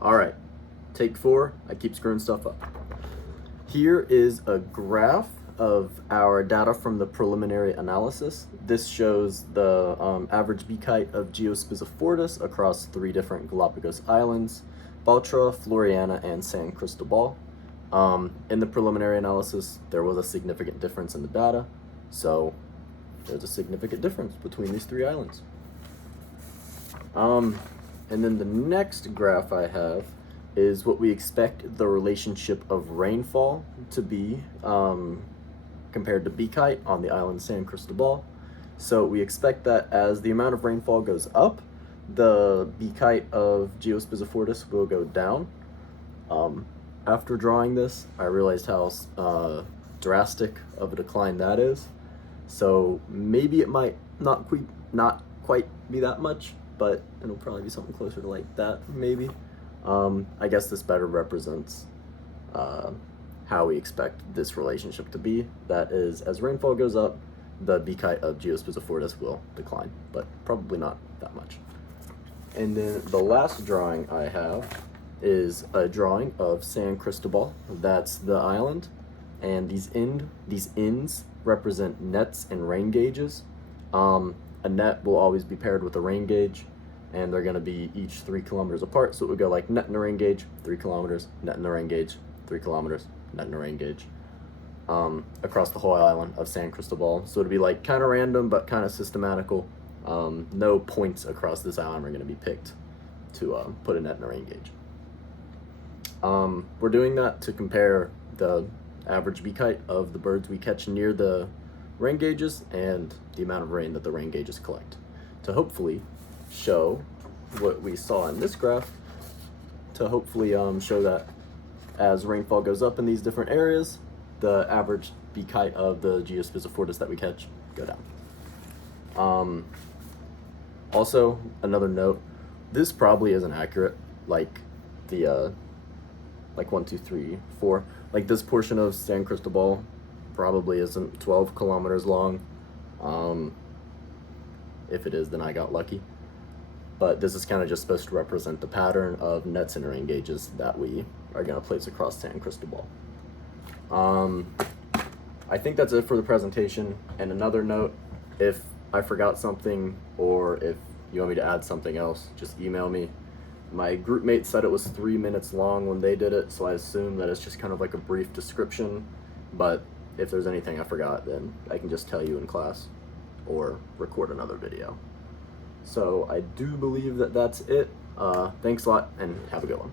All right, take 4, I keep screwing stuff up. Here is a graph of our data from the preliminary analysis. This shows the average beak height of Geospizifortis across 3 different Galapagos islands, Baltra, Floriana, and San Cristobal. In the preliminary analysis, there was a significant difference in the data, so there's a significant difference between these 3 islands. And then the next graph I have is what we expect the relationship of rainfall to be compared to beak height on the island San Cristobal. So we expect that as the amount of rainfall goes up, the beak height of Geospizifortis will go down. After drawing this, I realized how drastic of a decline that is. So maybe it might not quite be that much, but it'll probably be something closer to like that, maybe. I guess this better represents how we expect this relationship to be. That is, as rainfall goes up, the beak height of Geospizifortis will decline, but probably not that much. And then the last drawing I have is a drawing of San Cristobal. That's the island, and these ends represent nets and rain gauges. A net will always be paired with a rain gauge, and they're going to be each 3 kilometers apart. So it would go like net in the rain gauge, 3 kilometers, net in the rain gauge, 3 kilometers, net in the rain gauge, across the whole island of San Cristobal. So it'd be like kind of random, but kind of systematical. No points across this island are going to be picked to put a net in a rain gauge. We're doing that to compare the average beak height of the birds we catch near the rain gauges and the amount of rain that the rain gauges collect, to hopefully show what we saw in this graph, to hopefully show that as rainfall goes up in these different areas, the average beak height of the Geospizifortis that we catch go down. Also, another note, this probably isn't accurate, like the like 1, 2, 3, 4, like this portion of San Cristobal probably isn't 12 kilometers long. If it is, then I got lucky. But this is kind of just supposed to represent the pattern of nets and rain gauges that we are going to place across San Cristobal. I think that's it for the presentation. And another note, if I forgot something or if you want me to add something else, just email me. My group mate said it was 3 minutes long when they did it, so I assume that it's just kind of like a brief description. But if there's anything I forgot, then I can just tell you in class or record another video. So I do believe that that's it. Thanks a lot and have a good one.